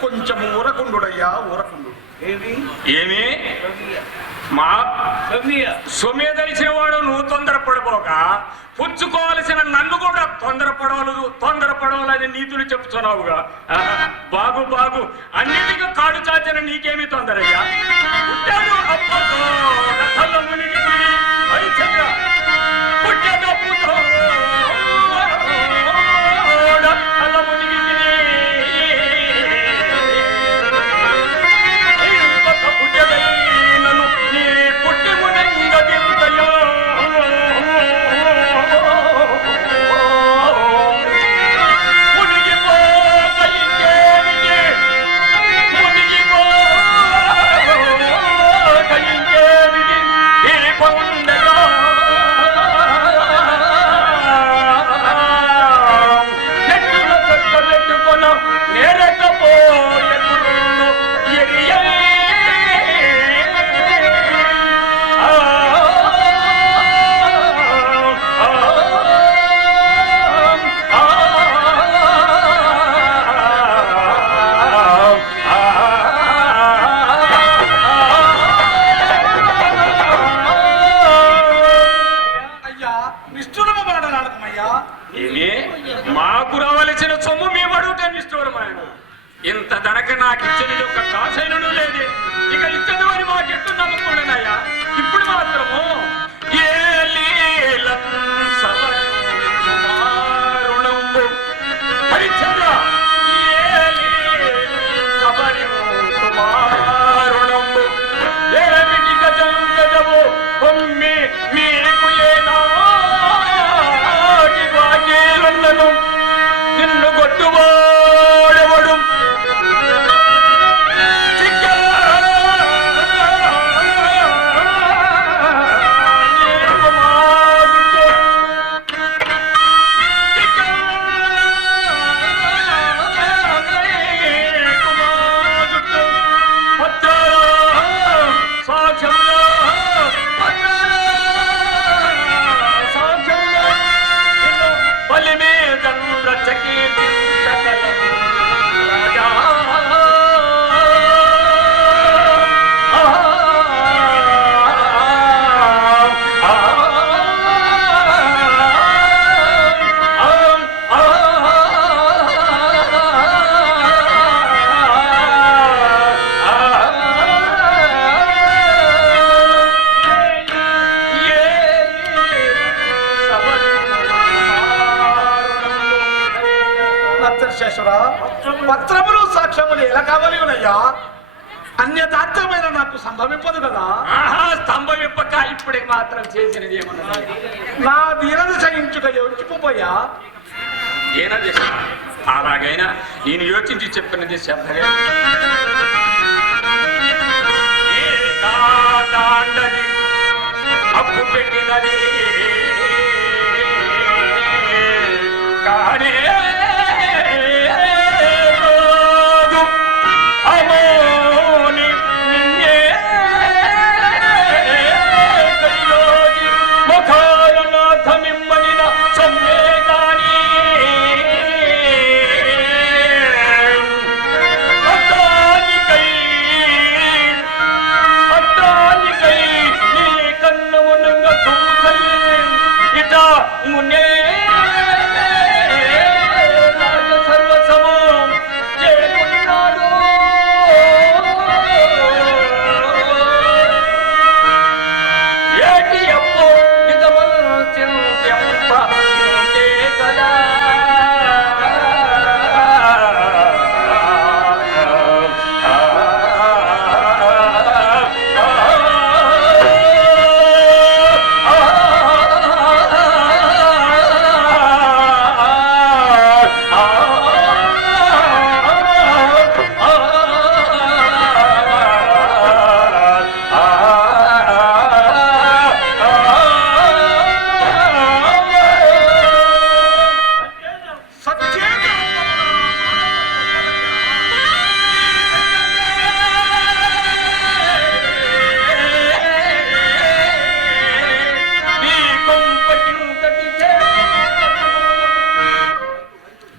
కొంచెం ఊరకుండుడయ్యా ఊరకుండు. ఏమి మా సొమ్య తెలిసిన వాడు నువ్వు తొందరపడిపోక పుచ్చుకోవాల్సిన నన్ను కూడా తొందరపడవాలని నీతులు చెప్తున్నావుగా. బాగు బాగు అన్నిటికీ కాడు చాచిన నీకేమి తొందరయ్యా? పుట్టాడు నరసేశ్వర, పత్రములు సాక్ష్యములు ఎలా కావాలి ఉన్నాయా? అన్యదాత్రమైన నాకు సంభవింపదు కదా. సంభవింపక ఇప్పటికి మాత్రం చేసినది ఏమన్నా? నా దీనద సహించుక యోచించిపోయా. ఏనది అలాగైనా నేను యోచించి చెప్పినది శ్రద్ధగా. అప్పు పెట్టినది కానీ అమోని నిన్నే ముఖాలనాథమిమ్మడిన సొమ్మే గాని అద్దానికై నీ కన్నమునంగ తుమ్ముకలి ఇట మునే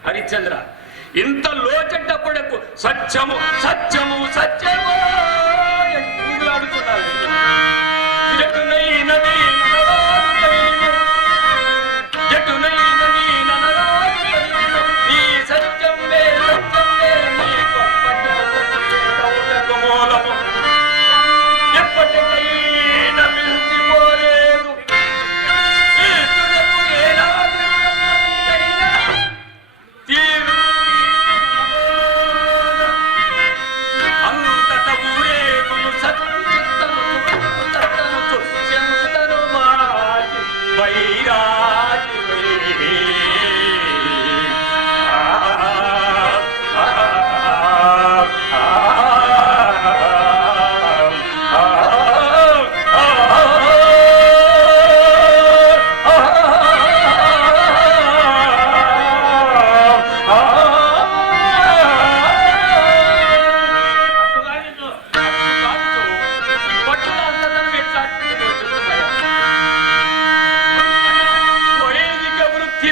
హరిశ్చంద్ర, ఇంత లోచెట్టప్పుడకు సత్యము సత్యము సత్యము ఊగులాడుతున్నారు. నీ సత్యం మూలము ఎప్పటికైనా మించిపోలేదు. అంతట ఊరేగును సత్చిత్తము చెంతను మాటి వైరాగి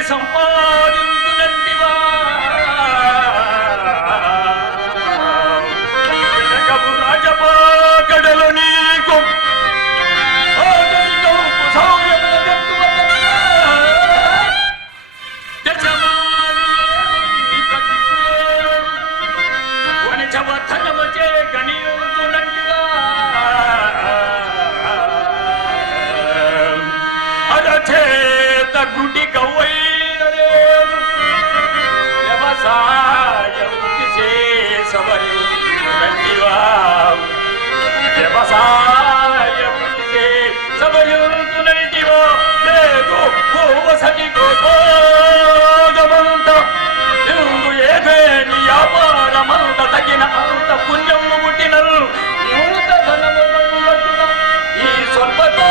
సంపాదించునంటివా రాజపాకడలు నీకు వనిచవధనమచే గణియుతునంటివా అరచేత గుడి గవ్వై తగిన అంత పుణ్యము పుట్టినరు నూత ధనము ఈ స్వల్పతో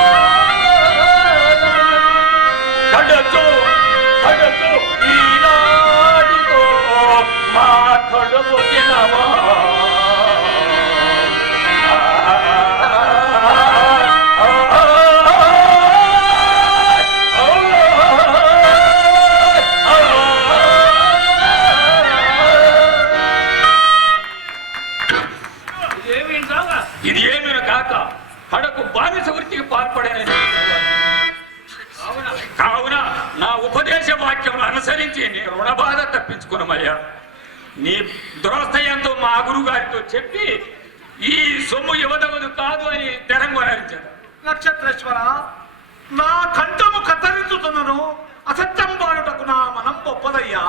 గడచు గడచు ఈనాటితో మా కడుపు తినమా. ఇది ఏమైనా కాక కడకు బానిస వృత్తికి పాల్పడేది కావున నా ఉపదేశ వాక్యం అనుసరించి నీ రుణబాధ తప్పించుకున్నామయ్యా. నీ దురస్థయంతో మా గురువు గారితో చెప్పి ఈ సొమ్ము ఇవ్వదవదు కాదు అని తెరంగొనరించారు. నక్షత్రేశ్వర, నా కంఠము కత్తరించుతున్నను అసత్యం వాడుటకు నా మనం గొప్పదయ్యా.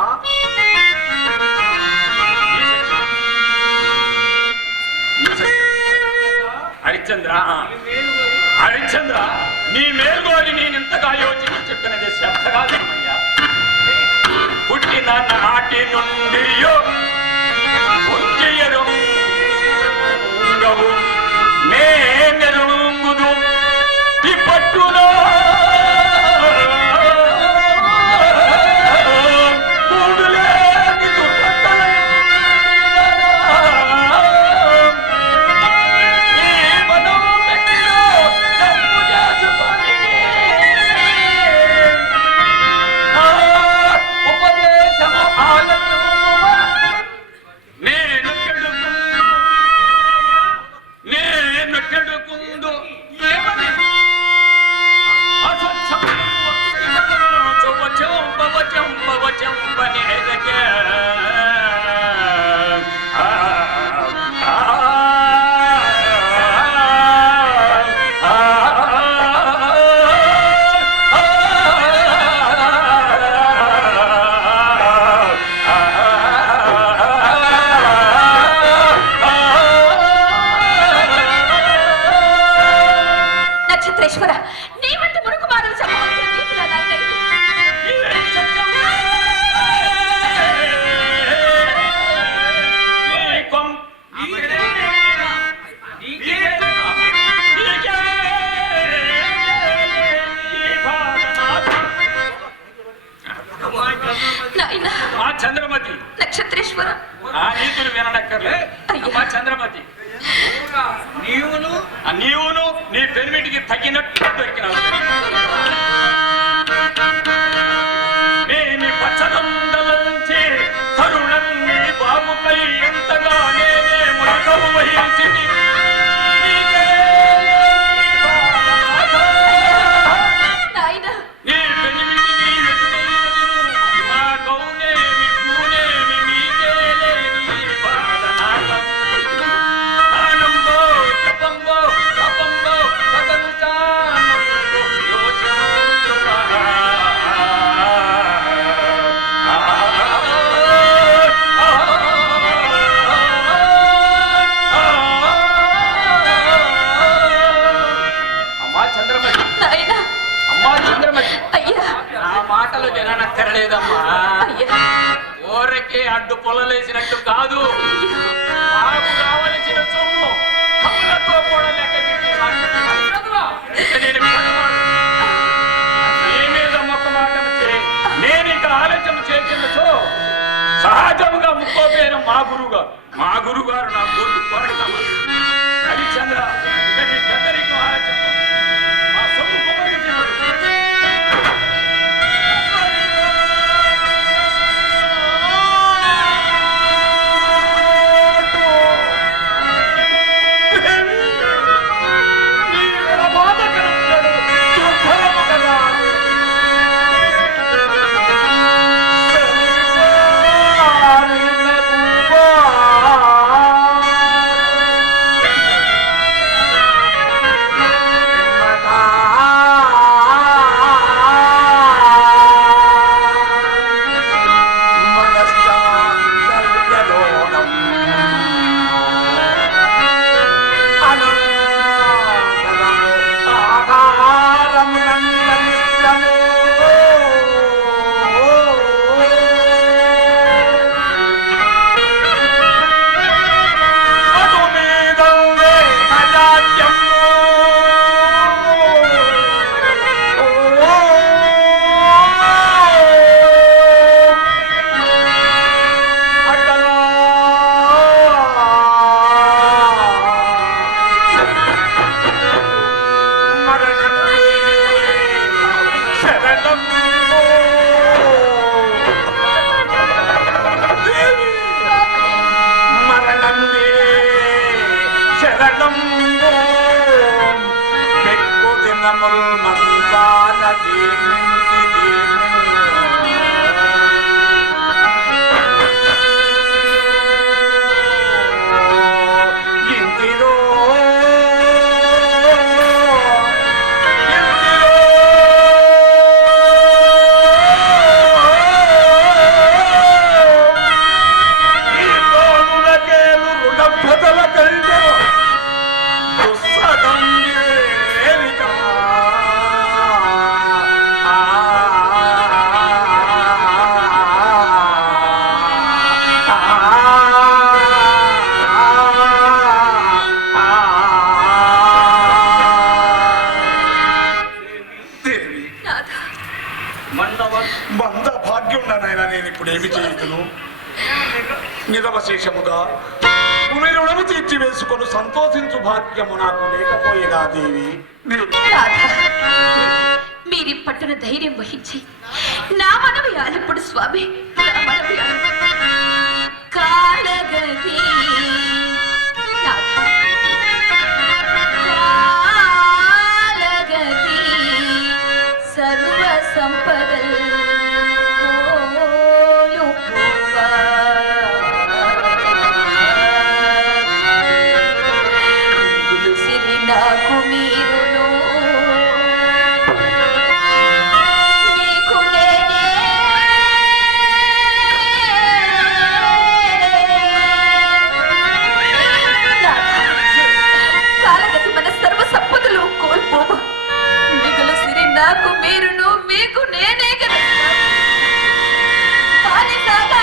నీ మేల్గోని నేనింతగా యోచించి చెప్పినది శ్రద్ధగా వినమయ్యా. పుట్టిన నాటి నుండి నేనెరుంగుదు ఇప్పట్టులో చంద్రమతి నక్షత్రేశ్వర ఆ నీతులు విననక్కర్లే. అమ్మా చంద్రమతి, నీవును నీ పెనిమిటికి తగినట్టు దొరికినావు. నేను పచ్చనందలంచి తరుణన్ని బాబుపై ఎంతగా నేనే మునకము వహించింది. లేదమ్మా, ఊరకే అడ్డు పొలలేసినట్టు కాదు. నాకు కావలసిన సొమ్ము కళ్ళతో కూడా లెక్క పెట్టి నీ మీద మొక్క మాట నేను ఇక ఆలోచన చేసినచో సహజముగా ముక్కోపోయిన మా గురుగారు నా కోర్టు పోరాడతామా. హరిచంద్ర ఇక నీ పెద్దరికం ఆలోచన మా సొమ్ము పొగరించినాడు. బంధ భాగ్యుండనైనా నేను ఇప్పుడు ఏమి చేయుదును? నిరవశేషముగా భూమి రుణము తీర్చి వేసుకొని సంతోషించు భాగ్యము నాకు లేకపోయేదా దేవి? మీరి పట్టున ధైర్యం వహించి నా మనవి ఆలప్పుడు స్వామి, నా మనవి కాలగతి కాలగతి సర్వ సంపదల్ నాకు మీరును నాకు మీరును మీకు నేనే కదా పాలిసాగా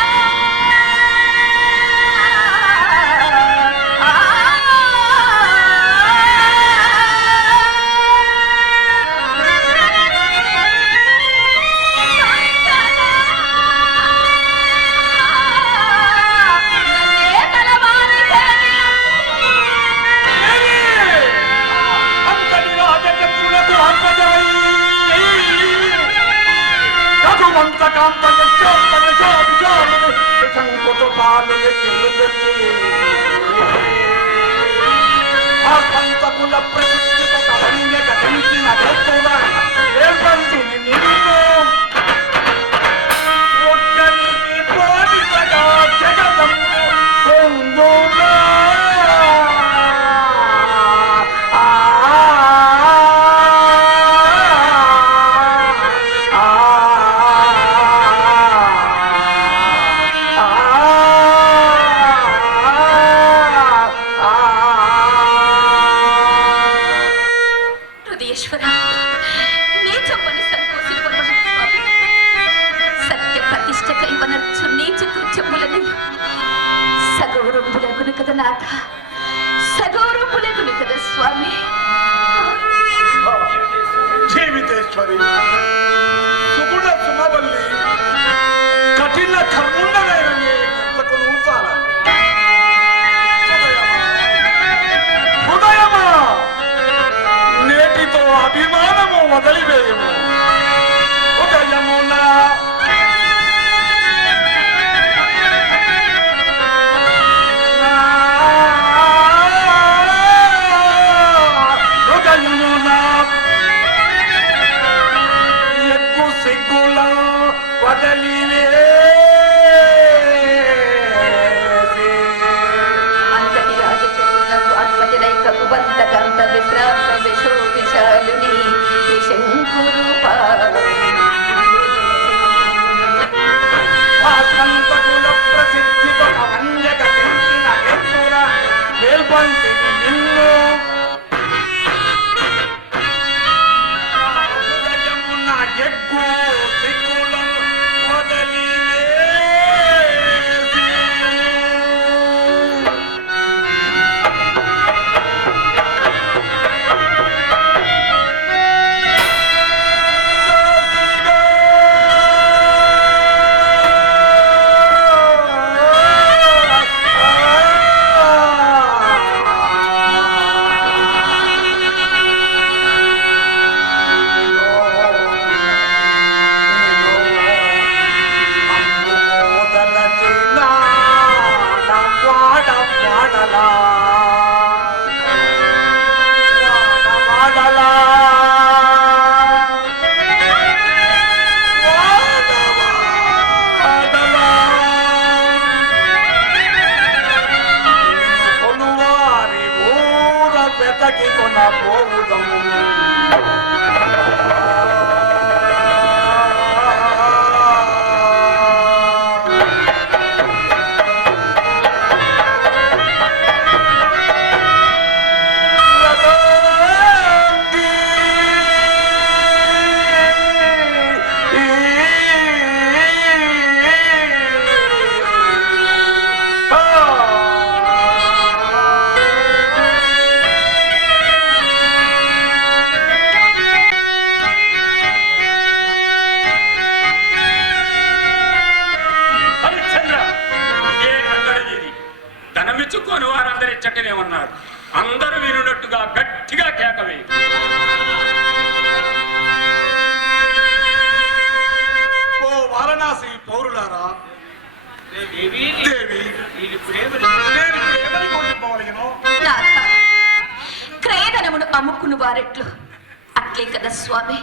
సగౌరవులకును కదా స్వామి. జీవితేశ్వరి సుగుణ సుమవల్లి కఠిన కర్ముండలైన హృదయమా నేటితో అభిమానము వదిలివేయము. ఉదయమున అంతటి రాజచంద్రులకు అధ్వజనైకకు బంధకంత విశ్రాంత విశోభిశాలుని శంకురు ప్రసిద్ధి నిన్ను ఎగ్గు సిగ్గులను వదిలివేసి దేవి నేను ప్రేమని కోల్పోవలేను. నాథ, క్రయధనమును అమ్ముకున్న వారెట్లు అట్లే కదా స్వామి.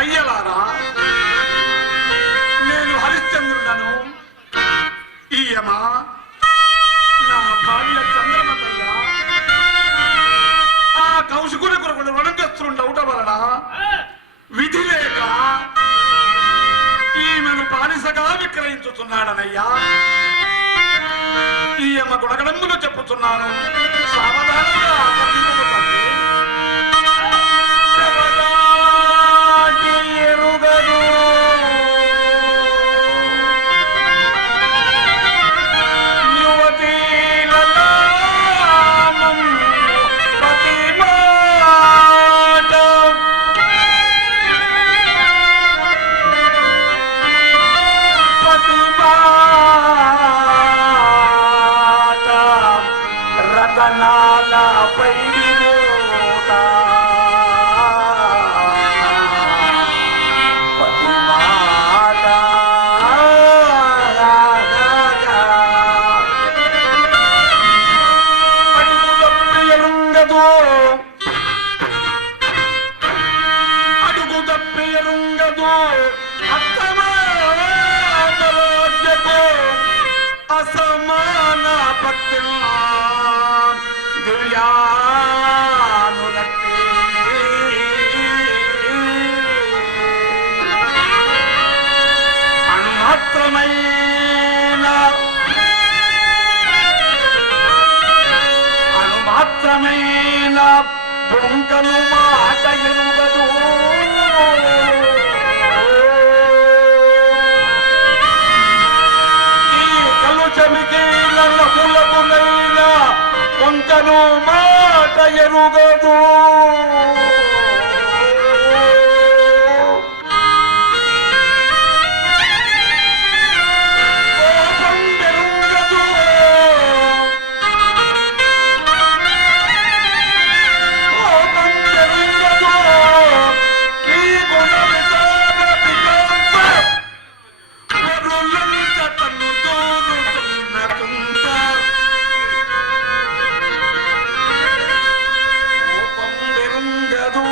అయ్యలారా, నేను హరిశ్చంద్రుడను. ఈయమా నా భార్య చంద్రమతయ్య. ఆ కౌశికుని కొరకు రుణగ్రస్తులుండవుట వలన విధి లేక ఈమెను బానిసగా విక్రయించుతున్నాడనయ్యా. ఈయమ గుణగణములు చెప్పుతున్నాను, సావధానంగా ఆకర్షించుకుంటుంది. అసమాన భక్తి దివ్యానురక్తి అణుమాత్రమైన బొంకను మాట ఎరుగదు. నలుపులకునైనా కొంచెను మాట ఎరుగదు. కోపం ఎరుగదు. కోపం ఎరుగదు. ఈ గుణవిధాన వికాస వరులంత తను దూరుతున్న తుంత. కోపం ఎరుగదు.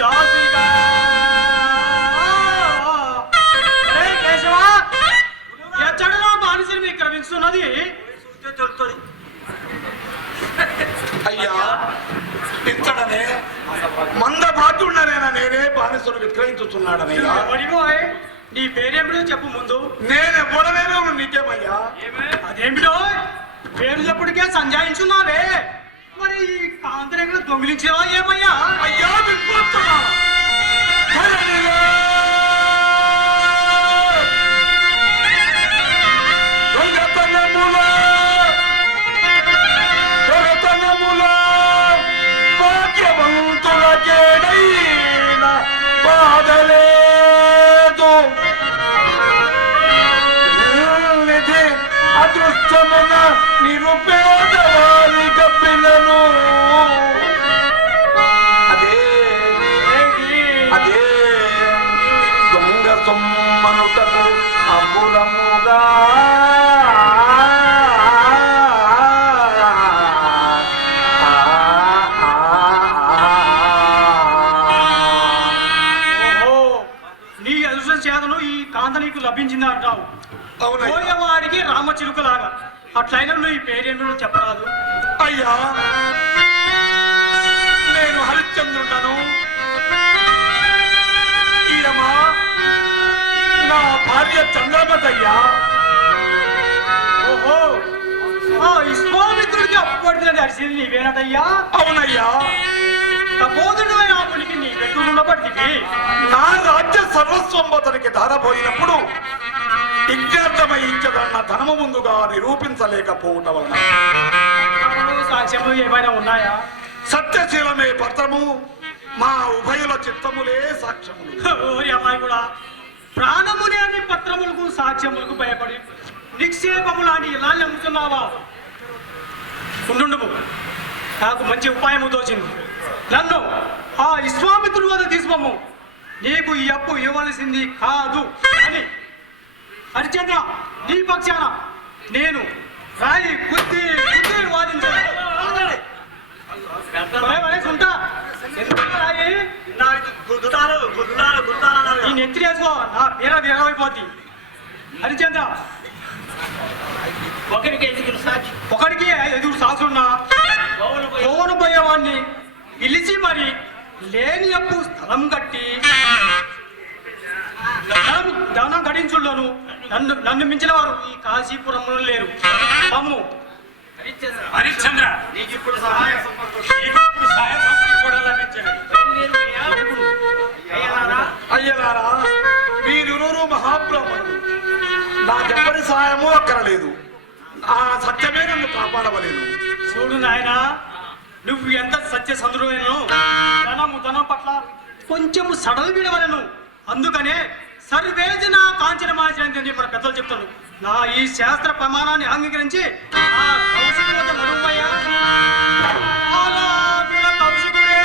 దాసిగా కేశవ ఎచ్చడలో బానిసని విక్రమిస్తున్నది అయ్యా ఇచ్చడనే మందబాటున్ననేనా నేనే బానిసను విక్రయించుతున్నాడనయ్యా. ఎవరివోయ్? నీ పేరేమిటో చెప్పు ముందు. నేను ఎవడనేనో నీకేమయ్యా? అదేమిటో పేరు చెప్పుడికే సంజాయించున్నావే, మరి ఈ కాంతరేఖలు దొంగిలించేవా ఏమయ్యా? అయ్యా విప్పొస్తున్నా భాగ్యవంతులకేడైనా బాధలేదు, నిధి అదృష్టమున నిరుపేదవారి కప్పినను. అదే దొంగ సొమ్మనుటకు అపురముగా నీ అదృష్ట చేతను ఈ కాంత నీకు లభించింది అంటావు. అవునయ్యా. పోయేవాడికి రామచిలుకలాగా అట్లయినా నువ్వు ఈ పేరేంటో చెప్పరాదు. అయ్యా నేను హరిశ్చంద్రుడను. ఈయమా నా భార్య చంద్రమతయ్యా. ఓహో, ఆ విశ్వామిత్రుడికి అప్పుడుదని అరిసింది నీవేనటయ్యా? అవునయ్యా. తపోదుడు ఆపునికి నీ పెట్టుకున్నప్పటికీ నా రాజ్య సర్వస్వం అతనికి ధారపోయినప్పుడు యజ్ఞార్థమై ఇచ్చదన్న ధనము ముందుగా నిరూపించలేకపోవటం వలన సాక్ష్యములు ఏమైనా ఉన్నాయా? సత్యశీలమే పత్రము, మా ఉభయుల చిత్తములే సాక్ష్యములు. ఓరి అమ్మాయి కూడా ప్రాణము లేని పత్రములకు సాక్ష్యములకు భయపడి నిక్షేపము లాంటి ఇలా నమ్ముతున్నావా? ఉండు, నాకు మంచి ఉపాయము తోచింది. నన్ను ఆ విశ్వామిత్రుడు వద్ద తీసుకోము, నీకు ఈ అప్పు ఇవ్వవలసింది కాదు అని హరిచంద్ర నీ పక్షాన నేను రాయి బుద్ధి వాదించాను. ఈ నెత్తి వేసుకో, నా పేర వేరైపోద్ది. హరిచంద్ర ఒకడికి ఎదురు సాసున్నా పోవను పోయేవాడిని పిలిచి మరి లేని అప్పు స్థలం కట్టి ధనం గడించుళ్ళను. నన్ను మించిన వారు ఈ కాశీపురంలో లేరు. అమ్ము హరిశ్చంద్ర నీకు ఇప్పుడు సహాయ సంపత్తి కూడా లభించినది. అయ్యలారా, మీరురు మహాబ్రాహ్మణుడు, నాకెవ్వరి సహాయము అక్కరలేదు. ఆ సత్యమే నన్ను కాపాడవలేదు. చూడు నాయనా, నువ్వు ఎంత సత్యసంధుడైనను ధనం పట్ల కొంచెము సడలు విడవలను. అందుకనే సర్వేజన కాంచన మాచని మన పెద్దలు చెప్తాను. నా ఈ శాస్త్ర ప్రమాణాన్ని అంగీకరించి ఆ కౌశికుడి వద్ద నడువయ్యా. అలాగున కౌశికుడే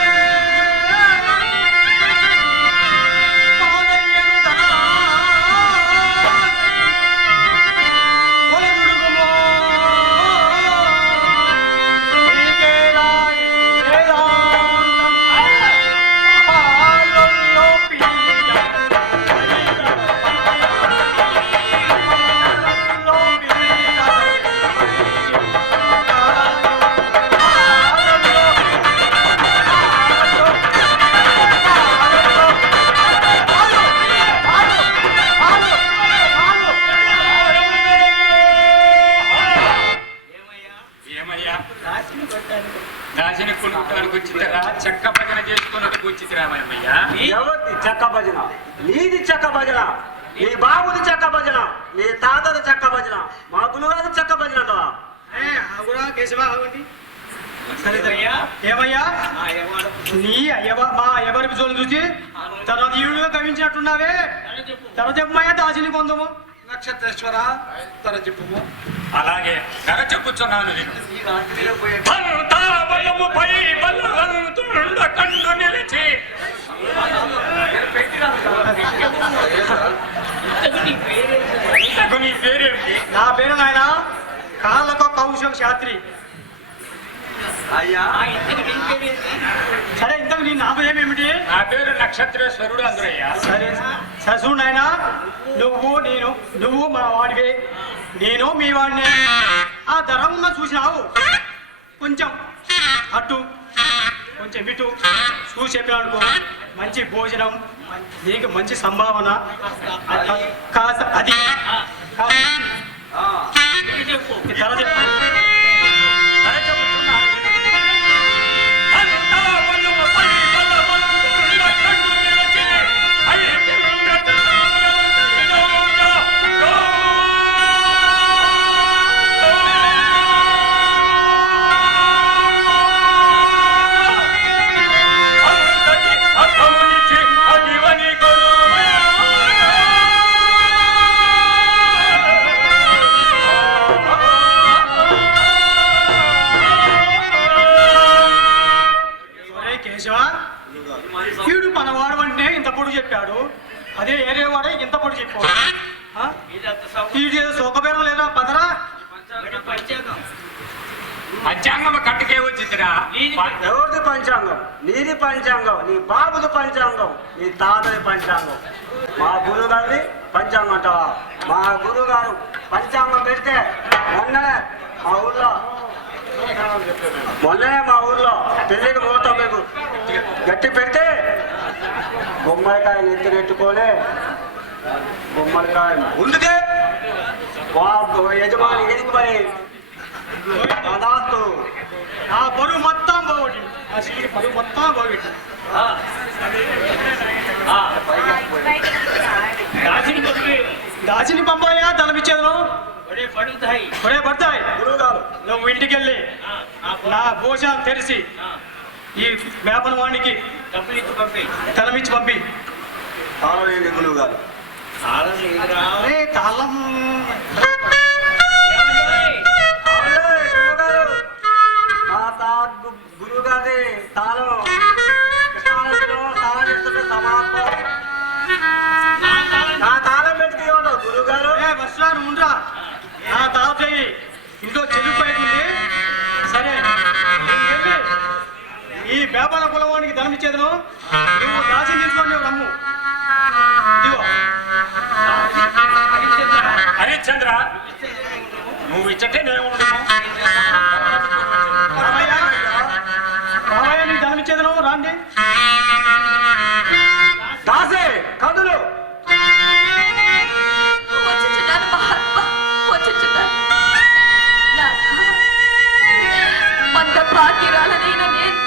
దాసిని కొనుక్కోడానికి వచ్చిరా, చెక్క భజన చేసుకున్నట్టు వచ్చిరా మామయ్య. ఎవరిది చెక్క భజన? నీది చెక్క భజన, నీ బాబుది చెక్క భజన, నీ తాతది చెక్క భజన, మా గురుగారు చెక్క భజన అంటవా? ఏమయ్యా నీ మా అయ్యవారి జోలు చూసి తర్వాత ఈడుగా కవించినట్టున్నావే. తర్వాత చెప్పమయ్యా దాసిని కొందము. నక్షత్రేశ్వర తన చెప్పు. అలాగే కర చెప్పుచున్నాను నేను. కంటు నిలిచి నీ పేరేమిటి? నా పేరు నాయన కాళ్ళకు కౌశం శాస్త్రి. అయ్యా సరే ఇంతకు నీ నామం ఏమేమిటి? నా పేరు నక్షత్రేశ్వరుడు అందురయ్య. సరే సరే చూడు నాయనా, నువ్వు మా వాడివే, నేను మీ వాడిని. ఆ ధర ఉన్న చూసినావు, కొంచెం అటు కొంచెం ఇటు చూసి చెప్పానుకో, మంచి భోజనం, నీకు మంచి సంభావన కాస్త అది ధర చెప్పు. వీడు మనవాడు అంటే ఇంత పొడి చెప్పాడు, అదే ఏరే వాడే ఇంత పొడి చెప్పాడు. వీడు సోకబేరం లేదా పదరా? పంచాంగం కట్టుకే వచ్చిందిరా. ఎవరిది పంచాంగం? నీది పంచాంగం, నీ బాబుది పంచాంగం, నీ తాతది పంచాంగం. మా గురువు గారిది పంచాంగం అంటావా? మా గురువు గారు పంచాంగం పెడితే మొన్ననే మా ఊర్లో పెళ్లికి పోతాం మీకు గట్టి పెడితే గుమ్మడికాయ నెత్తినెట్టుకోలే, గుమ్మడికాయ ముందుకే యజమాని ఎదిగి మరి దాదాపు ఆ బరువు మొత్తం పోగొట్టి, ఆ సీటు బరువు మొత్తం పోగొట్టి దాచిని పంపాయా తలపిచ్చేది ఒరే పడతాయి. గురువుగారు నువ్వు ఇంటికి వెళ్ళి నా భోజనం తెరిచి ఈ వేపన వాడికి తలమిచ్చి పంపి. తాళం గురువు గారు తాళం గురువు గారి తాళం కృష్ణానదిలో తాళం ఇస్తుంటే సమాప్తం. నా తాళం పెట్టి గురువు గారు వస్తున్నాను ఉండరా, నా తాత ఇంట్లో చెల్లిపోయింది. సరే ఈ వ్యాపార కులవానికి ధనం ఇచ్చేదను, నువ్వు దాచి తీసుకొని నువ్వు రమ్ము. ఇదిగో హరిశ్చంద్ర, నువ్వు ఇచ్చటే నేను రామయ్య నీకు ధనం ఇచ్చేదను, రాండి. దాసే కదులు. వచ్చుచున్నాను మహాత్మా, వచ్చుచున్నాను. నాథా, మంద భాగ్యురాలనైన నేను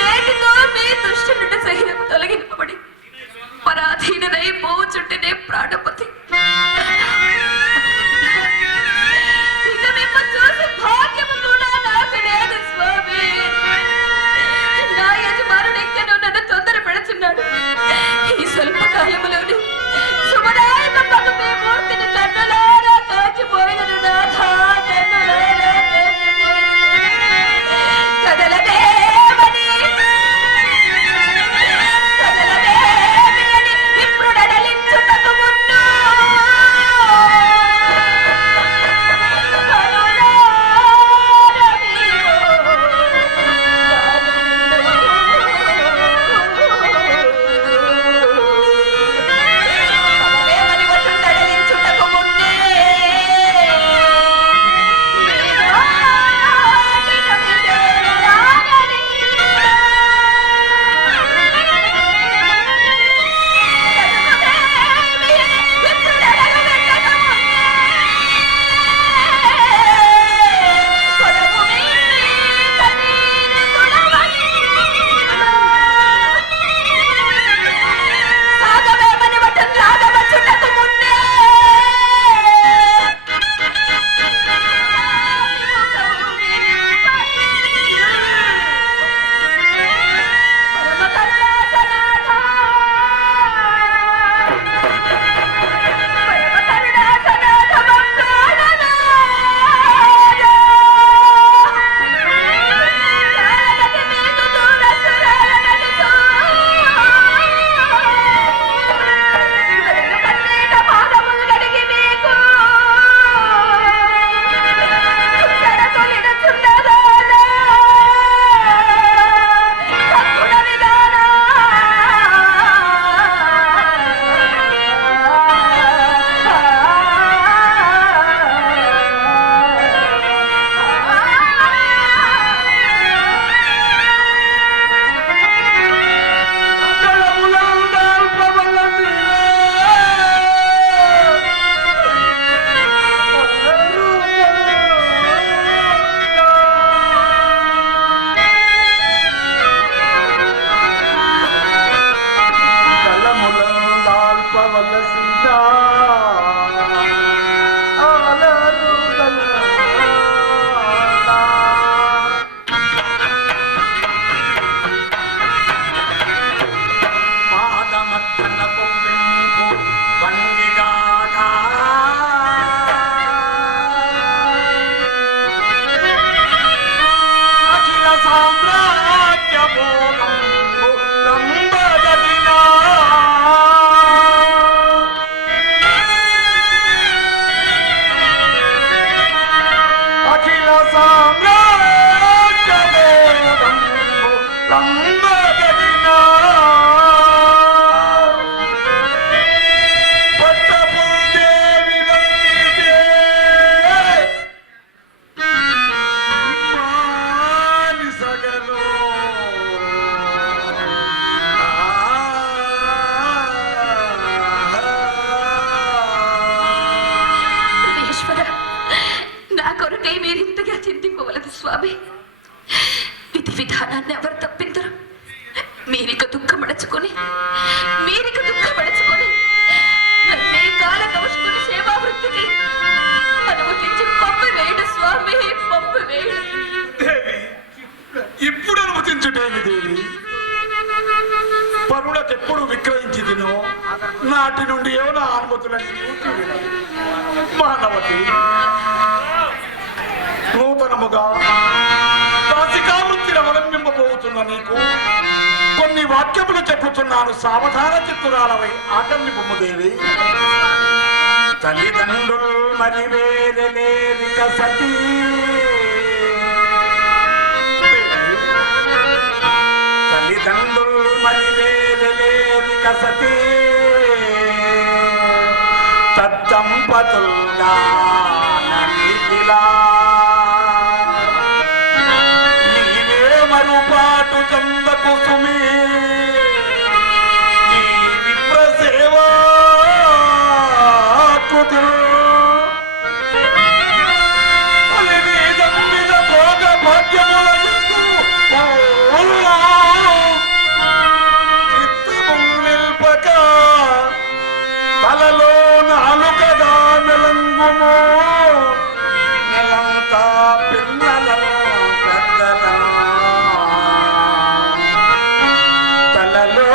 నేటితో మీ దృష్టి నుండి సహితం తొలగింపబడి పరాధీననై పోవచుంటేనే ప్రాణపతి. ఇక మిమ్మ చూసి భాగ్యము కూడా నాకు లేదు స్వామి. కమ్మగడినా పట్టపుందేవి వన్నిదే మానిసగలు ఈశ్వర, నా కొరకై మీరింతగా చింతిపోవలదు స్వామి. విధి విధానాన్ని ఎవరు తప్పిందరు? మీరిక దుఃఖమడచుకొని నన్నే కాల కవచుకుని సేవావృత్తికి అనుమతించి పంపివేయడు స్వామి, పంపివేయడు. దేవి, ఇప్పుడు అనుమతించుటేమి దేవి? పరులకెప్పుడు విక్రయించి తినో నాటి నుండి ఏమైనా అనుమతులని మానవతి నూతనముగా దాసికావృత్తిని అవలంబింపబోతున్న నీకు కొన్ని వాక్యములు చెప్పుతున్నాను. సావధాన చిత్తురాలవై ఆకర్ణిపము దేవి. తల్లిదండ్రులు మరి వేరలేరిక సతీ తల్లిదండ్రులు మరి వేరలేరిక సతీ తత్తంపతుల్గా నన్నికిలా నీవే మరుపాటు చందకు సుమీ ఈ విప్రసేవా కృతి భోగ భాగ్యములందు చిత్తము నిల్పక తలలో నాలుకగా మెలంగుము నెలంతా పిల్లలను పెద్దలను తలలో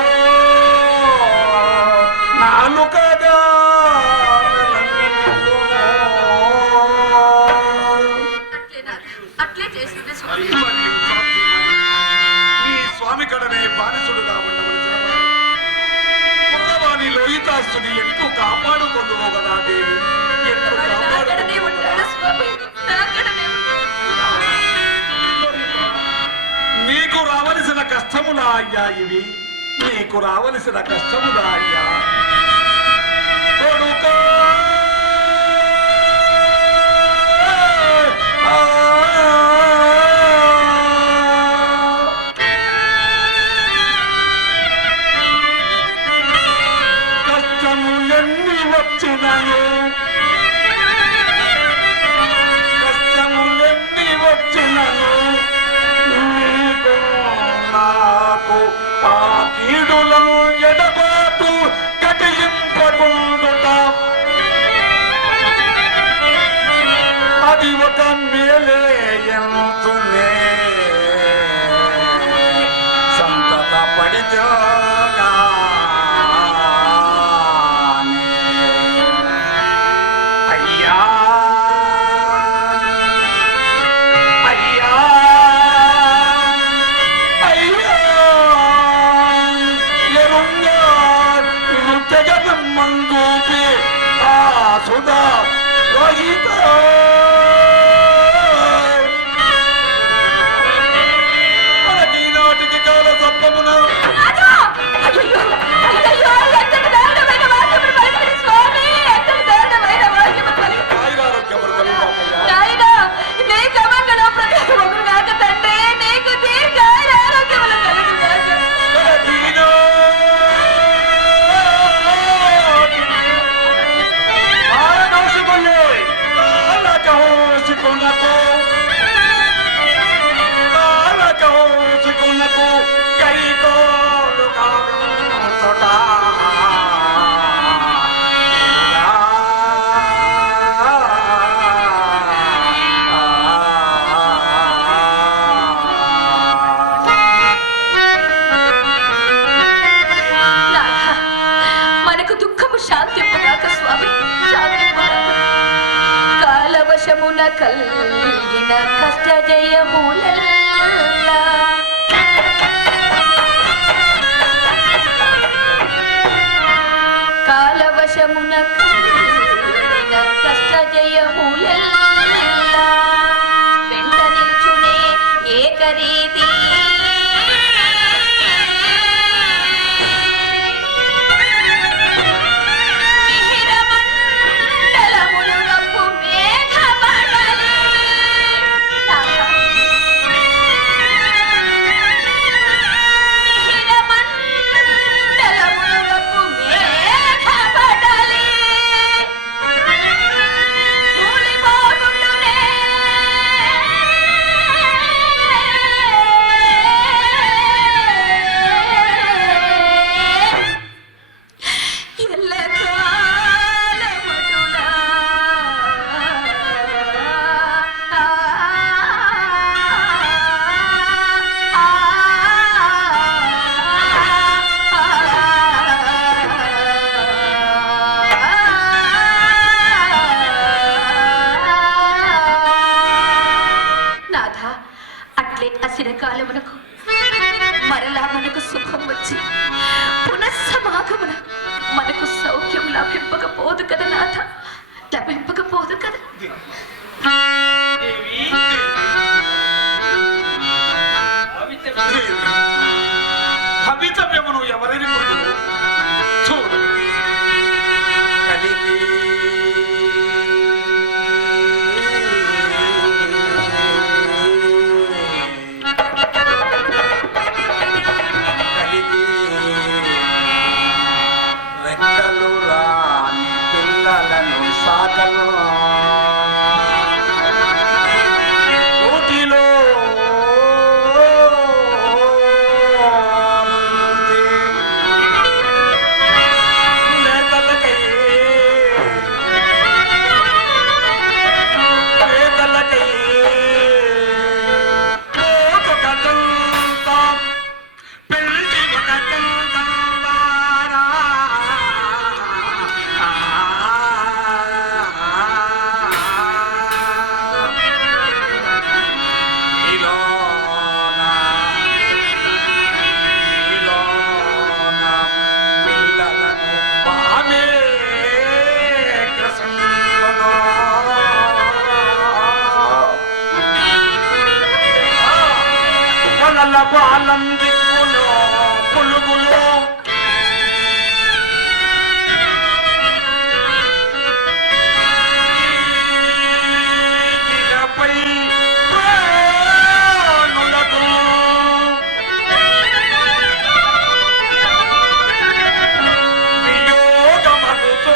నాలుకగా అట్లే చేసింది స్వామి. నీ స్వామి కడనే బానిసుడుగా ఉండవలసిన కుర్రవాణి లోహితాస్తుని ఎక్కువ కాపాడుకుందువు కదా దేవి, ఎక్కువ నాకడనే ఉంటాడు స్వామి, నాకడనే ఉంటాడు. నీకు రావలసిన కష్టములా అయ్యా ఇవి, నీకు రావలసిన కష్టములా అయ్యా కొడుకా. కష్టములెన్ని వచ్చినను నీకు నాకు ఆ కీడులను ఎడబాటు కటింపకుండుట అది ఒక మేలే ఎంతునే సంతత పడితోగా అయ్యా అయ్యా అయ్యా ఎరుంగా ఇను తెగనమ్మందూపి ఆ సుధా రోహిత మనకి నాటికి కాల సప్పమున రాజా! అయ్యయ్యో! అయ్యయ్యో! ఎంతటి దారుణమైన వాక్యములు పలికిన స్వామి! ఎంతటి దారుణమైన వాక్యములు పలికిన ఆయురారోగ్యములు కలుగుతామయ్యా. నాయనా, నీకు అమంగళం ప్రతికూలములు కాక తండ్రి, నీకు దీర్ఘాయురారోగ్యములు కలుగుగాక. నాథా, మనకు దుఃఖము శాంతింపుగాక స్వామి, శాంతింపుగాక. కాలవశమున కలిగిన కష్ట జయములెల్లా కాలవశమున కలిగిన కష్ట జయములెల్లా వెంట నిల్చునే ఏకరీతి పాల పాలం దిక్కులో పులుగులు ఇలపై ప్రాణులకు వియోగమగుతో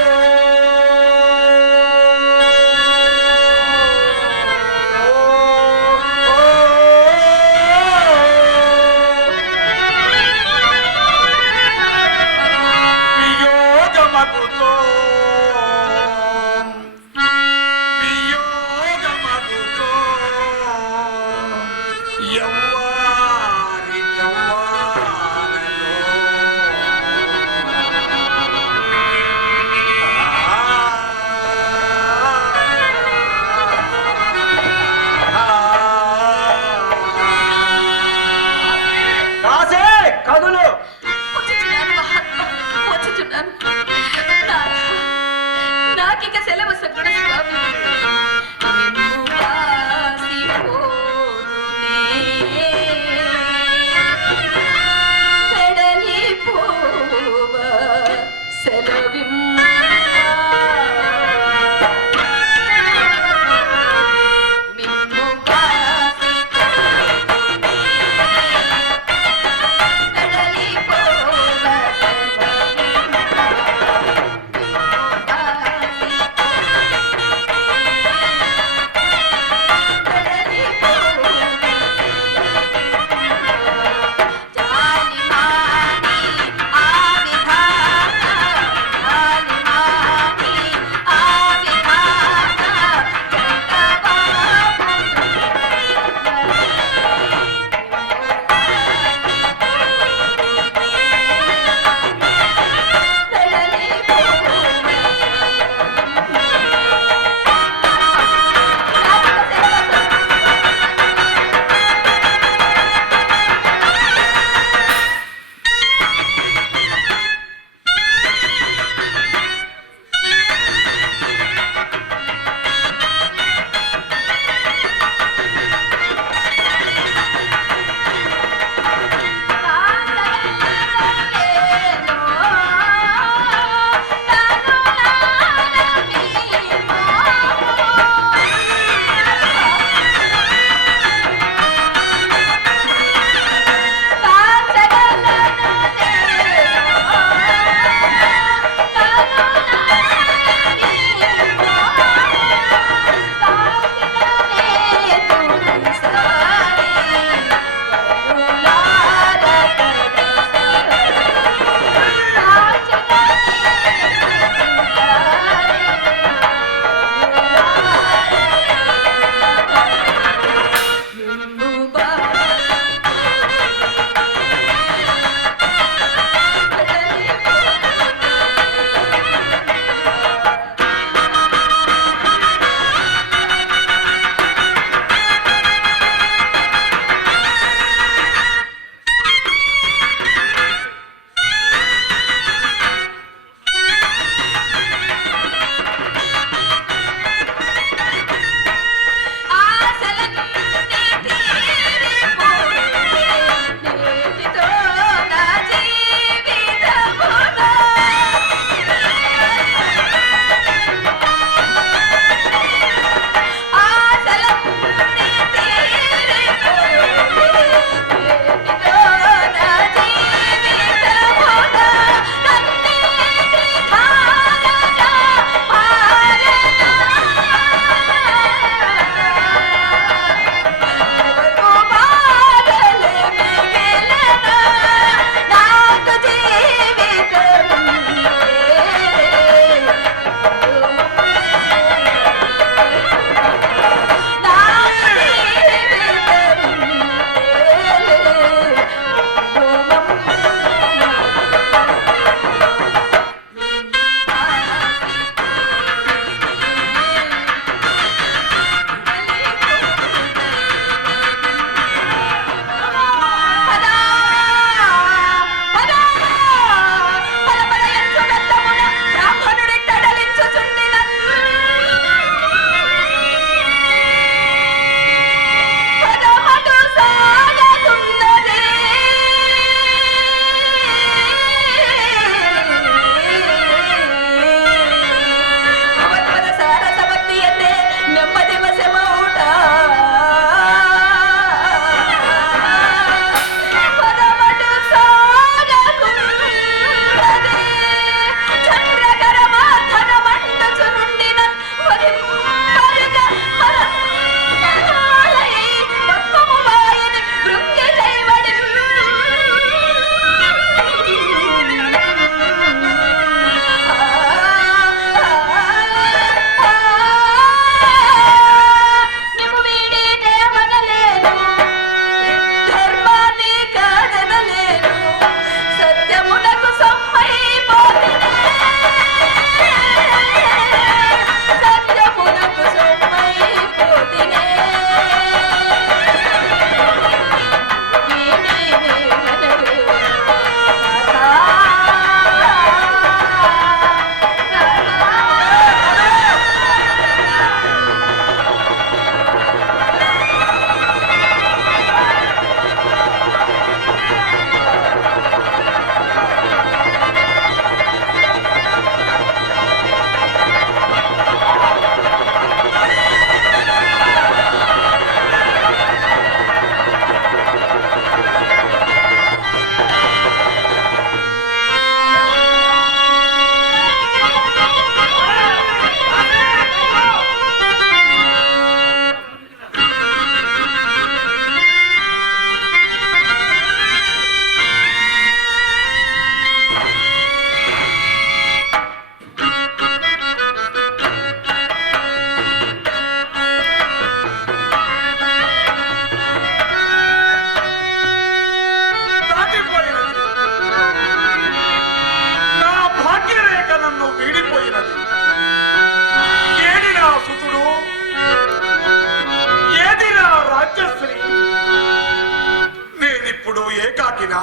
ఏకాకినా?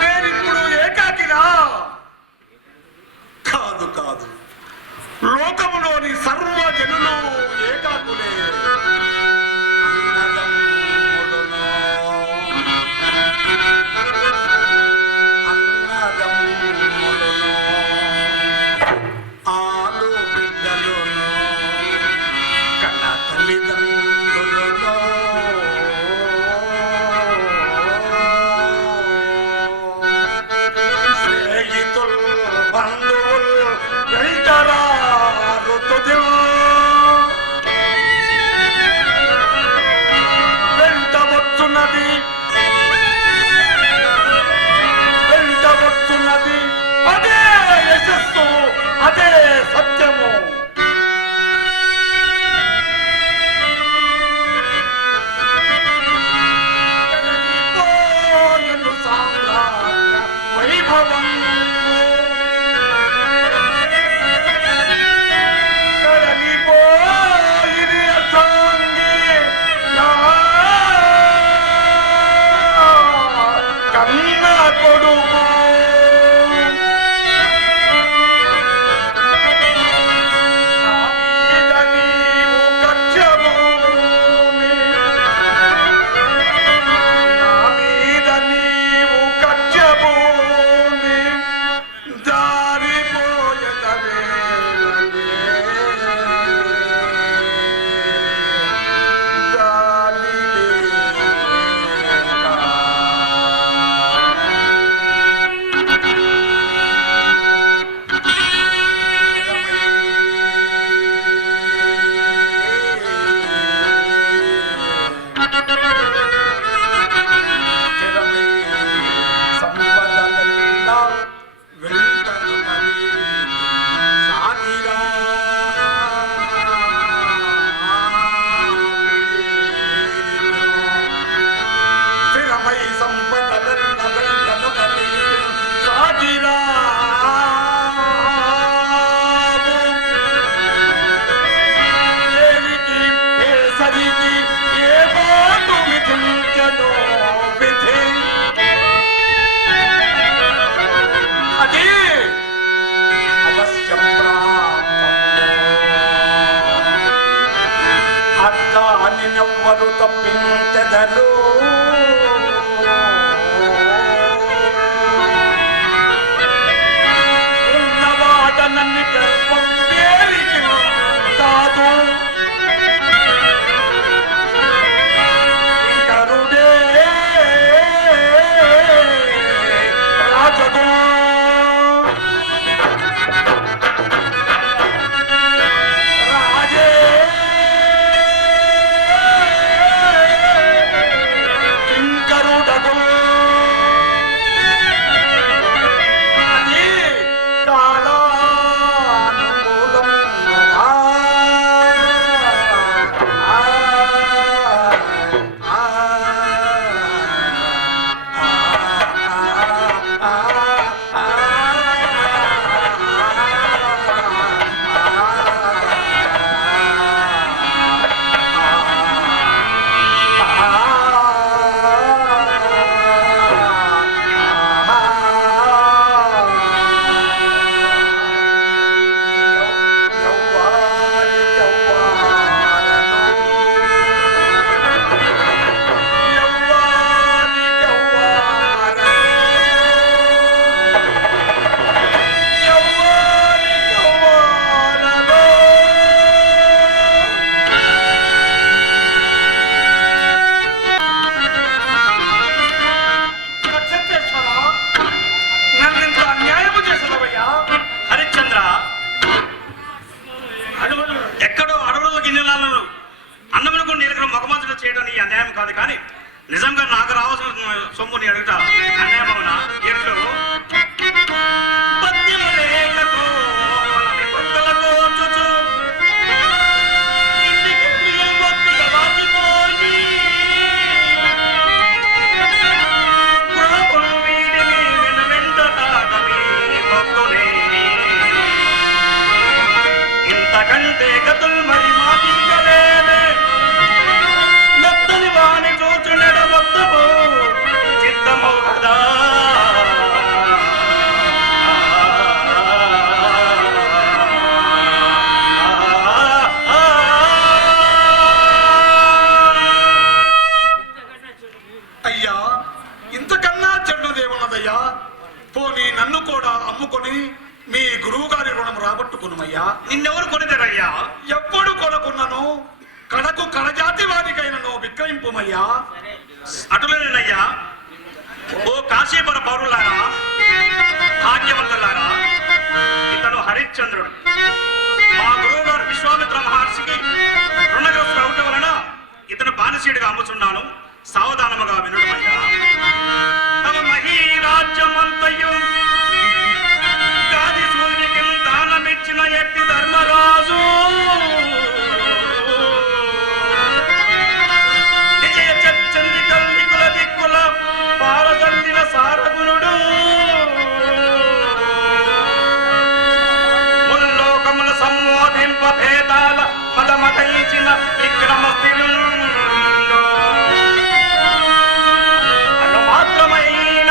నేనిప్పుడు ఏకాకినా? కాదు కాదు, లోకములోని సర్వ జనులు ఏకాకులే. అన్నదమ్ములును, అన్నదమ్ములును, ఆలు బిడ్డలును, కన్న తల్లిదండ్రులును, స్నేహితులు బంధువులు వెంటరారు తుదివో. వెంట వచ్చున్నది అదే యశస్సు, అదే సత్యము. పోయెను సామ్రాజ్య వైభవం, కదలిపోయిరి అర్థాంగి నా కన్న కొడుకు. ఇద నీవు కచ్చభూమి, నా మీద నీవు కచ్చభూమి, జారిపోయెదవేళనే, జాలి సంపదలెల్లా వెంటను మరి సాగిరా. స్థిరమై సంపదలెల్ల వెంటను మరి సాగిరా. ఏరికి ఏ సరికి ఏ బాటు విధించనో విధి, అది అవశ్యం ప్రాప్తం. అద్దాని నవ్వరు తప్పించెదరు. ఉన్నవాడ నన్ను గర్వం పేరికి కాదు. గరుడే రాజగు, రాజే కింకరుడగు. అది కాలానుకూలం కదా. నిజంగా నాకు రావాల్సిన సొమ్ముని అడుగుతా అన్యాయం అవునా? ఎట్లు ఇంతకంటే గతులు మరి మాకింకలేదే. మెత్తని వాణి చూచు నెడవద్దు అయ్యా ఇంతకన్నా చెడ్డదేమున్నదయ్యా? పోనీ నన్ను కూడా అమ్ముకొని మీ గురువు గారి రుణం రాబట్టుకున్నామయ్యా. నిన్నెవరు కొనిదరయ్యా? ఎప్పుడు కొనుక్కున్నాను? కడకు కడజాతి వారికైనను విక్రయింపుమయ్యా. అటులేనయ్యా. ఓ కాశీపుర పౌరులారా, భాగ్యవంతులారా, ఇతను హరిశ్చంద్రుడు. మా గురువు గారు విశ్వామిత్ర మహర్షికి రుణగ్రస్తుడు అవటం వలన ఇతను బానిసీడుగా అమ్ముచున్నాను. సావధానముగా వినుడమయ్యా. తమ మహీరాజ్యమంతయు గాది సూర్యునికి దానమిచ్చిన ఎట్టి ధర్మరాజు విజయ చంద్రికల్ దిక్కుల దిక్కుల పారదల్లిన సారగుణుడు ముల్లోకముల సంమోదింప భేదాల మదమదయించిన విక్రమస్థిరుడు మాత్రమైన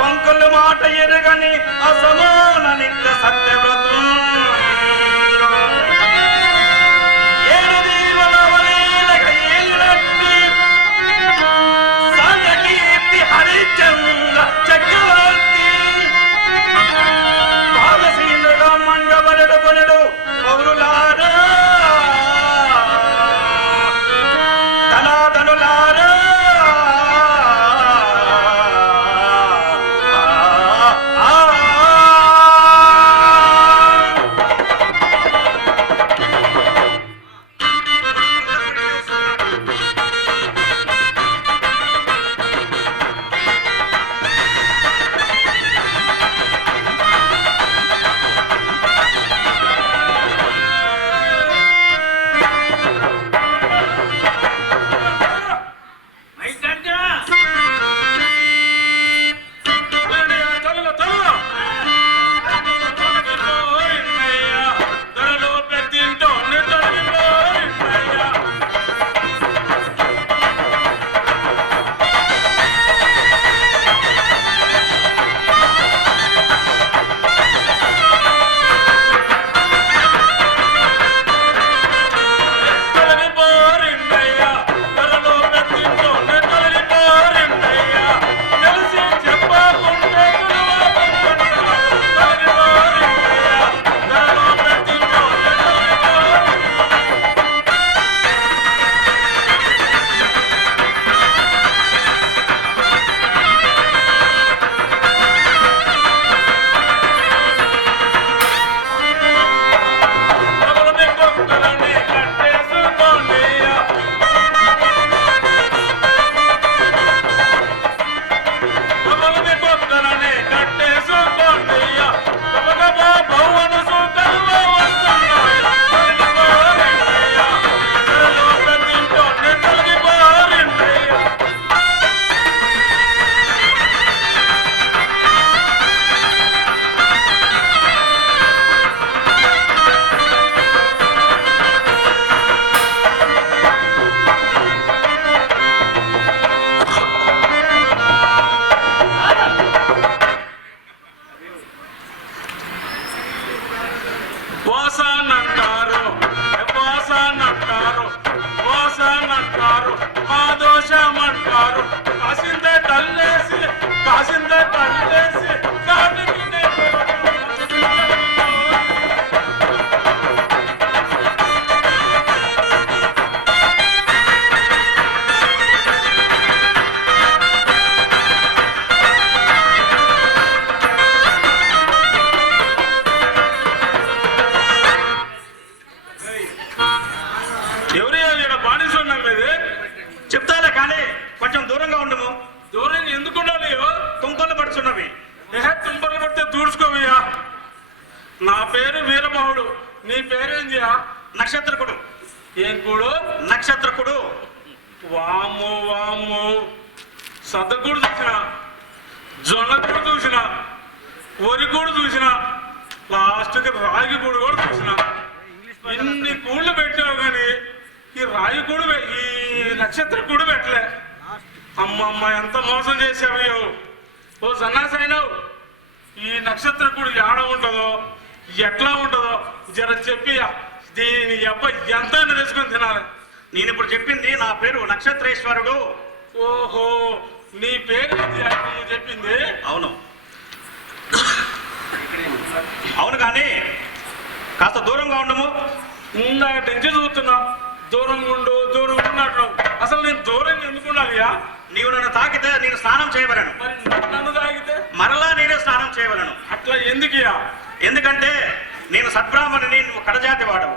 వంకులు మాట ఎరుగని అసమాన నిత్య సత్యవ్రతు ఏడు దీవనవలీలక ఏలినట్టి సాగకీర్తి హరిశ్చంద్ర చక్రవర్తి పాదశీలుగా మంగబరుడు కొనుడు పౌరులారా, ధనాధనులారా, చెప్తాలే కానీ కొంచెం దూరంగా ఉండము. దూరంగా ఎందుకుండాలి? తుంపలు పడుతున్నవి. తుంపలు పడితే దూడ్చుకోవయ్యా. నా పేరు వీరమోహుడు. నీ పేరేందియా? నక్షత్రకుడు. ఏం కూడు? నక్షత్రకుడు. వాము వాము సద్దగూడు చూసిన, జొన్నగూడు చూసిన, వరిగూడు చూసిన, లాస్ట్కి రాగి గూడు కూడా చూసిన. ఇన్ని కూళ్ళు పెట్టావు కానీ ఈ రాయి గూడు ఈ నక్షత్ర గూడు పెట్టలే. అమ్మమ్మ ఎంత మోసం చేసావయ్యో. ఓ సన్నాసైనావు. ఈ నక్షత్ర గూడు ఏడ ఉంటుందో ఎట్లా ఉంటుందో జర చెప్పి దీని అబ్బాయి ఎంత తెచ్చుకొని తినాలి. నేను ఇప్పుడు చెప్పింది నా పేరు నక్షత్రేశ్వరుడు. ఓహో, నీ పేరు ఏంటి అని నువ్వు చెప్పింది? అవును అవును కానీ కాస్త దూరంగా ఉండము. ఇందాక నుంచి చూస్తున్నా, దూరంగా ఉండు దూరంగా ఉన్నట్టు. అసలు నేను దూరంగా ఎందుకు ఉండాలియా? నీవు నన్ను తాకితే నేను స్నానం చేయవలను, మరి నన్ను తాగితే మరలా నేనే స్నానం చేయవలను. అట్లా ఎందుకుయా? ఎందుకంటే నేను సద్బ్రాహ్మణుని, నువ్వు కడజాతి వాడవు.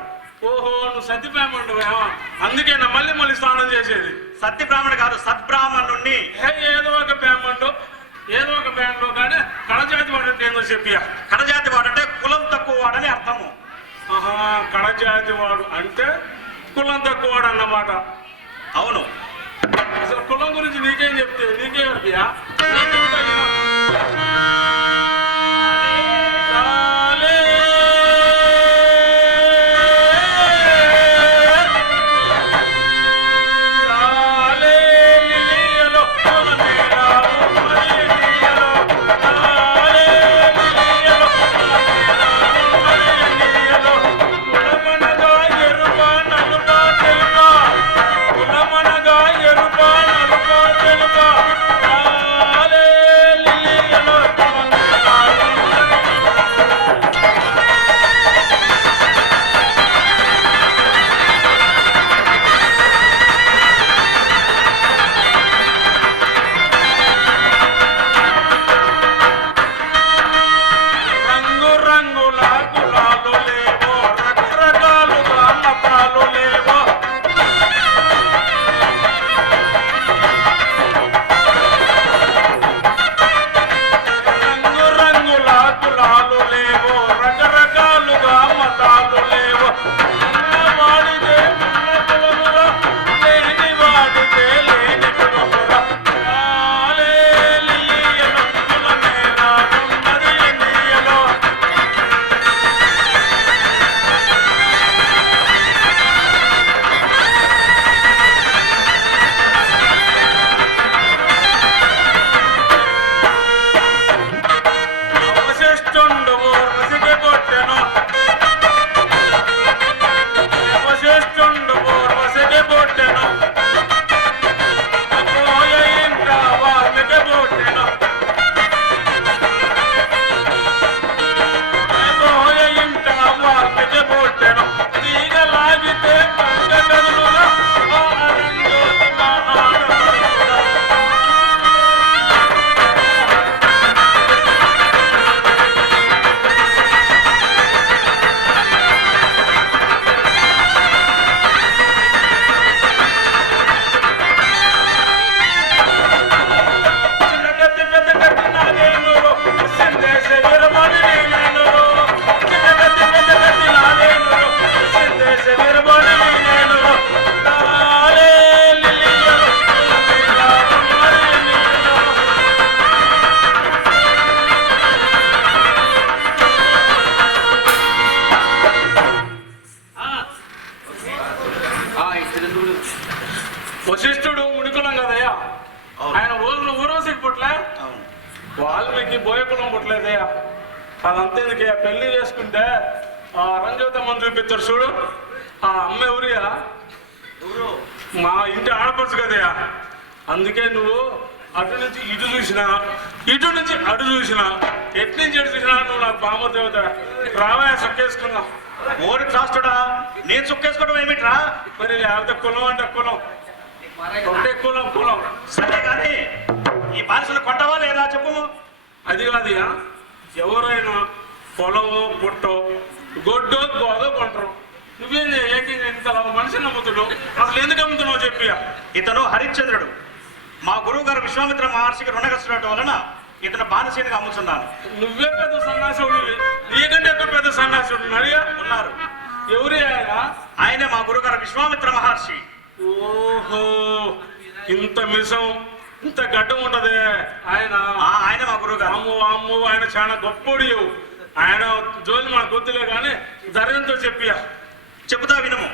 ఓహో, నువ్వు సత్యప్రేమండువా? అందుకేనా మళ్ళీ మళ్ళీ స్నానం చేసేది? సత్య బ్రాహ్మణుడు కాదు, సద్బ్రాహ్మణుణ్ణి. ఏదో ఒక పేమండు, ఏదో ఒక బ్యాండ్లో కానీ కళజాతి వాడు అంటే ఏందో చెప్పియా. కడజాతి వాడంటే కులం తక్కువ వాడని అర్థము. ఆహా, కళజాతి వాడు అంటే కులం తక్కువ వాడు అన్నమాట. అవును. అసలు కులం గురించి నీకేం చెప్తే నీకేమయ్యా? వశిష్ఠుడు మునికులం కదయ్యా, ఆయన ఊర్వశికి పుట్టలే, వాల్మీకి బోయకులం పుట్టలేదయ్యా. అదంతా ఎందుకయ్యా? పెళ్లి చేసుకుంటే ఆ రంజోతమ్మని చూపిస్తారు చూడు, ఆ అమ్మ ఎవరియా? మా ఇంటి ఆడపడుచు కదయ్యా. అందుకే నువ్వు అటు నుంచి ఇటు చూసినా, ఇటు నుంచి అటు చూసినా, ఎటు నుంచి ఎటు చూసినా నువ్వు నాకు బామ్మ దేవత. రావా సొక్కేసుకుందాం. ఓడి రాష్ట్రుడా, నేను చుక్కేసుకోవడం ఏమిట్రా? మరి లేకపోతే కులం అంటే కులం, ఒకటే కులం కులం. సరే కానీ ఈ బానిసలు కొంటావా లేదా చెప్పు. అది కాదుయా, ఎవరైనా పొలమో పుట్టో గొడ్డో గోదో కొంటారు. నువ్వేం ఏకంగా ఇంత మనిషిని నమ్ముతుడు, అసలు ఎందుకు అమ్ముతున్నావు చెప్పియా? ఇతను హరిశ్చంద్రుడు, మా గురువు గారు విశ్వామిత్ర మహర్షికి రుణగస్తున్నట్టు వలన ఇతను బానిసీనిగా అమ్ముతున్నాను. నువ్వే పెద్ద సన్యాసుడు, నీకంటే ఎక్కువ పెద్ద సన్యాసుడు అడిగా ఉన్నారు. ఎవరి ఆయన? ఆయనే మా గురువు గారు విశ్వామిత్ర మహర్షి. ఓహో, ఇంత మిసం ఇంత గడ్డం ఉంటదే ఆయన. ఆయన మా గురువు గారు. అమ్ము అమ్ము, ఆయన చాలా గొప్పోడు. ఆయన జోలి మనకు గుర్తులే కానీ ధైర్యంతో చెప్పియా. చెబుతా వినము.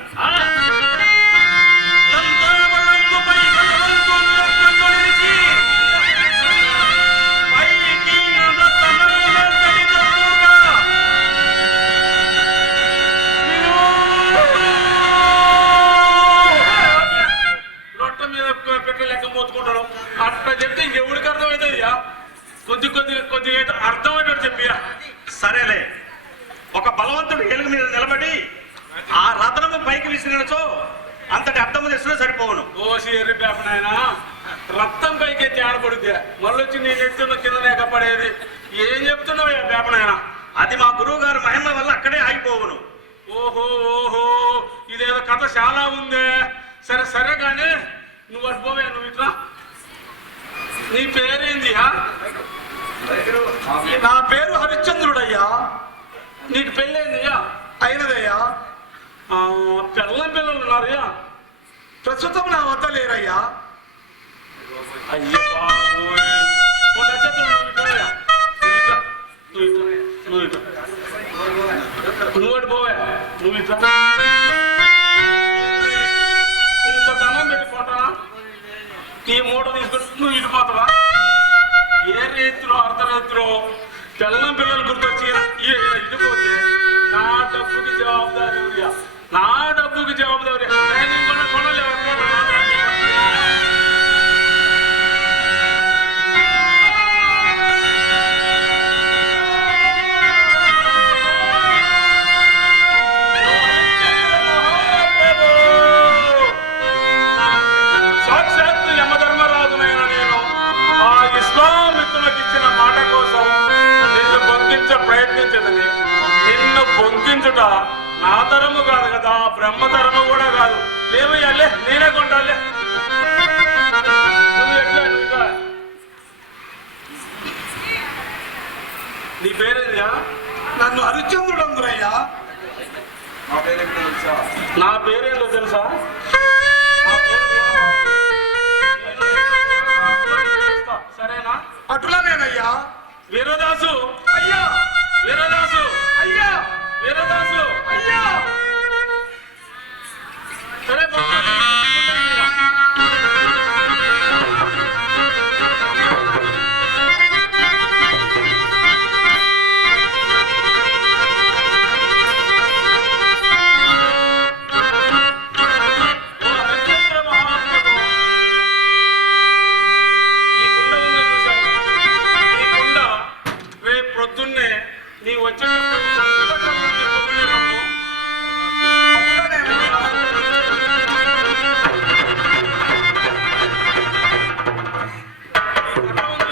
పెట్ట లెక్క మోతుకుంటాడు అట్లా చెప్తే ఇంకెవడికి అర్థమవుతుందియా కొద్దిగా అర్థమయ్యేటట్టు చెప్పియా. సరేలే, ఒక బలవంతుడు ఏలుగు మీద నిలబడి ఆ రథనము పైకి విసిరినచో అంతటి అర్థము తెచ్చినా సరిపోవును. ఓసి ఎర్రి పేప నాయన రక్తం పైకి ఎత్తి ఆడపడుద్ది మళ్ళీ వచ్చి నేను ఎత్తున్న కింద లేకపోడేది ఏం చెప్తున్నావు పేప నాయన? అది మా గురువు గారు మహిమ వల్ల అక్కడే ఆగిపోవును. ఓహో ఓహో ఇదేదో కథ చాలా ఉందే. సరే సరే కానీ నువ్వు అటుపోవే, నువ్వు ఇట్లా. నీ పేరేందియా? నా పేరు హరిశ్చంద్రుడయ్యా. నీకు పెళ్ళేందియా? అయినదయ్యా. పిల్లలు ఉన్నారయ్యా? ప్రస్తుతం నా వద్ద లేరయ్యా. అయ్యో బాబోయ్. ఓ నక్షత్రం నువ్వు ఇట్లా. నువ్వు ఇట్లా నువ్వు అటు పోవే, నువ్వు ఇట్లా దండం పెట్టుకుంటానా? ఈ మూట తీసుకుని నువ్వు ఇటు పోతావా? ఏ రీతిలో అర్ధరాత్రిలో తెల్లం పిల్లలు గుర్తొచ్చి ఇటు పోతే నా డబ్బుకి జవాబుదారి ఊరియా, నా డబ్బుకి జవాబుదారి కొనలేవు. సాక్షాత్తు యమధర్మరాజునైనా నేను ఆ ఇస్లామిత్రులకు ఇచ్చిన మాట కోసం నిన్ను బొంకించ ప్రయత్నించదని. నిన్ను బొంకించుట నా తరము కాదు కదా, బ్రహ్మతరము కూడా కాదు. లేవయ్యాలే, నేనే కొంటాలే. నువ్వు ఎట్లా నువ్వు నీ పేరేందియా? నన్ను హరిశ్చంద్రుడు అందురయ్యా. నా పేరేందో తెలుసా? నా పేరు సరేనా? అటులనేనయ్యా. వీరదాసు, అయ్యా వీరదాసు, అయ్యా వీరదాసు. అయ్యా. సరే పొద్దున్నే నీ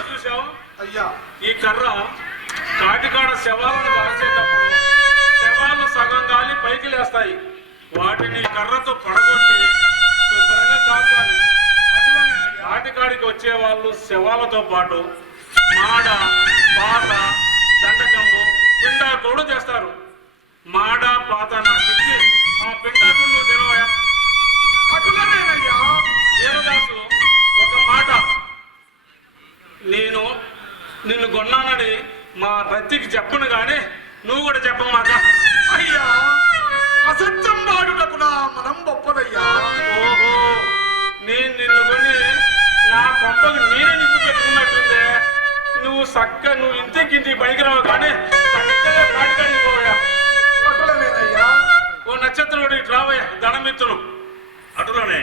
చూసావు? అయ్యా. ఈ కర్ర కాటికాడ శవాలను కాల్చేటప్పుడు శవాలు సగం గాలి పైకి లేస్తాయి. వాటిని కర్రతో పడగొట్టి శుభ్రంగా కాల్చాలి. కాటికాడికి వచ్చే వాళ్ళు శవాలతో పాటు మాడ, పాత, దండకంబు, పిండాకుడు చేస్తారు. మాడ, పాత నాకిచ్చి ఆ పిండాకులు నువ్వు తినవా? అటులనేనయ్యా. దేవదాసు, ఒక మాట, నేను నిన్ను కొన్నానని మా రత్తికి చెప్పను గాని నువ్వు కూడా చెప్పమాక. అయ్యా, అసత్యం వాడుటకు నా మనం గొప్పదయ్యా. ఓహో, నేను నిన్ను కొని నా కొంపకు నేనే నిప్పు పెట్టుకున్నట్టుందే. నువ్వు ఇంటికి పనికిరావు కానీ చక్కగా కాటికాడికి పోయా. అటులనేనయ్యా. ఓ నక్షత్రుడు ఇటు రావయ్యా, ధనమిత్తును. అటులోనే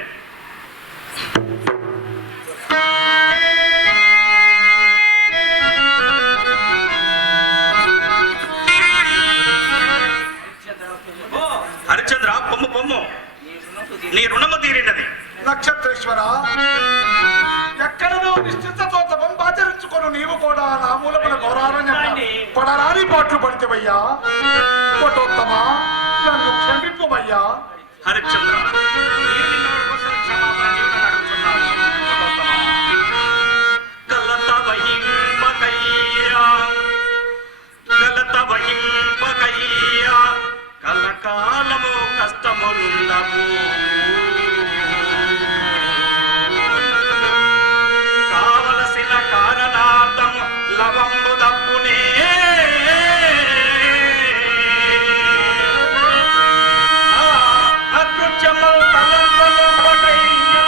హరిశ్చంద్ర, పొమ్ము పొమ్ము, నీ రుణము తీరినది. నక్షత్రేశ్వర, ఎక్కడనో నిశ్చితతో తపం ఆచరించుకొని నీవు కూడా నా మూలమున కొడరాని పాటలు పడితేవయ్యా. కోటోత్తమా, నన్ను క్షమింపుమయ్యా. హరిశ్చంద్ర, నీవు నిన్నటి కోసం క్షమాపణ నీవు అడుగుతున్నావు. గలత వహింపకయ్యా, గలత వహింపకయ్యా, కలకాలము కష్టములుండవు. కావలసిన కారణార్థం లవంబు దప్పునే. అకృత్యములు తలంపులు ఒకటయ్యా.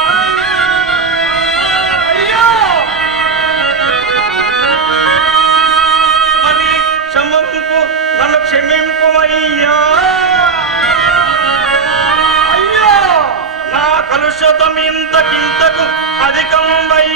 అయ్యా, మరి క్షమింపు, నన్ను క్షమింపు అయ్యా. అయ్యా, నా కలుషతం ఇంతకింతకు అధికం వై